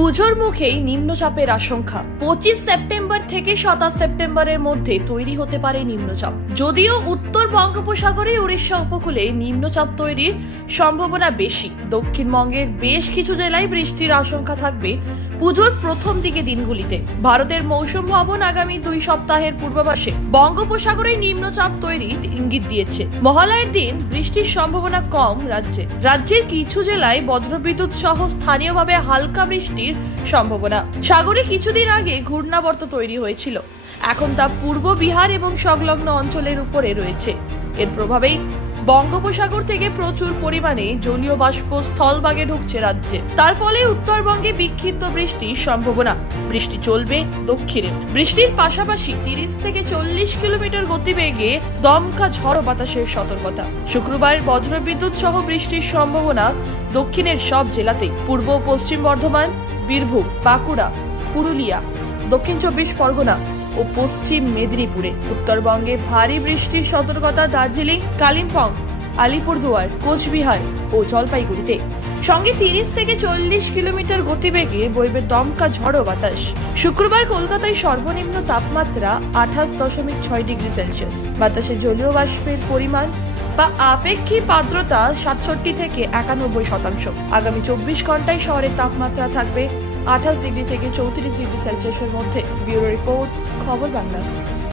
পুজোর মুখেই নিম্নচাপের আশঙ্কা। পঁচিশ সেপ্টেম্বর থেকে সাতাশ সেপ্টেম্বরের মধ্যে তৈরি হতে পারে নিম্নচাপ। যদিও উত্তর বঙ্গোপসাগরে উড়িষ্যা উপকূলে নিম্নচাপ তৈরির সম্ভাবনা বেশি। দক্ষিণবঙ্গের বেশ কিছু জেলায় বৃষ্টির আশঙ্কা থাকবে। পুজোর প্রথম দিকে দিনগুলিতে। ভারতের মৌসুম ভবন আগামী দুই সপ্তাহের পূর্বাভাসে বঙ্গোপসাগরে নিম্নচাপ তৈরির ইঙ্গিত দিয়েছে। মহালয়ের দিন বৃষ্টির সম্ভাবনা কম রাজ্যে। রাজ্যের কিছু জেলায় বজ্রবিদ্যুৎ সহ স্থানীয়ভাবে হালকা বৃষ্টির সম্ভাবনা। সাগরে কিছুদিন আগে ঘূর্ণাবর্ত তৈরি হয়েছিল। এখন তা পূর্ব বিহার এবং সংলগ্ন অঞ্চলের উপরে রয়েছে। এর প্রভাবেই বঙ্গোপসাগর থেকে প্রচুর পরিমাণে জলীয় বাষ্প স্থলভাগে ঢুকছে রাজ্যে। তার ফলে উত্তরবঙ্গে বিক্ষিপ্ত বৃষ্টির সম্ভাবনা। বৃষ্টি চলবে দক্ষিণে। বৃষ্টির পাশাপাশি তিরিশ থেকে চল্লিশ কিলোমিটার গতিবেগে দমকা ঝড় বাতাসের সতর্কতা। শুক্রবার বজ্রবিদ্যুৎ সহ বৃষ্টির সম্ভাবনা দক্ষিণের সব জেলাতেই পূর্ব পশ্চিম বর্ধমান, বীরভূম, বাঁকুড়া, পুরুলিয়া, দক্ষিণ চব্বিশ পরগনা ও পশ্চিম মেদিনীপুরে। উত্তরবঙ্গে ভারী বৃষ্টির সতর্কতা দার্জিলিং, কালিম্পং, আলিপুরদুয়ার, কোচবিহার ও জলপাইগুড়িতে। সঙ্গে তিরিশ থেকে চল্লিশ কিলোমিটার গতিবেগে বইবে দমকা ঝড়ো বাতাস। শুক্রবার কলকাতায় সর্বনিম্ন তাপমাত্রা আঠাশ দশমিক ছয় ডিগ্রি সেলসিয়াস। বাতাসে জলীয় বাষ্পের পরিমাণ বা আপেক্ষিক আর্দ্রতা সাতষট্টি থেকে একানব্বই শতাংশ। আগামী চব্বিশ ঘন্টায় শহরের তাপমাত্রা থাকবে আঠাশ ডিগ্রি থেকে চৌত্রিশ ডিগ্রি সেলসিয়াসের মধ্যে ব্যুরো রিপোর্ট খবর বাংলা।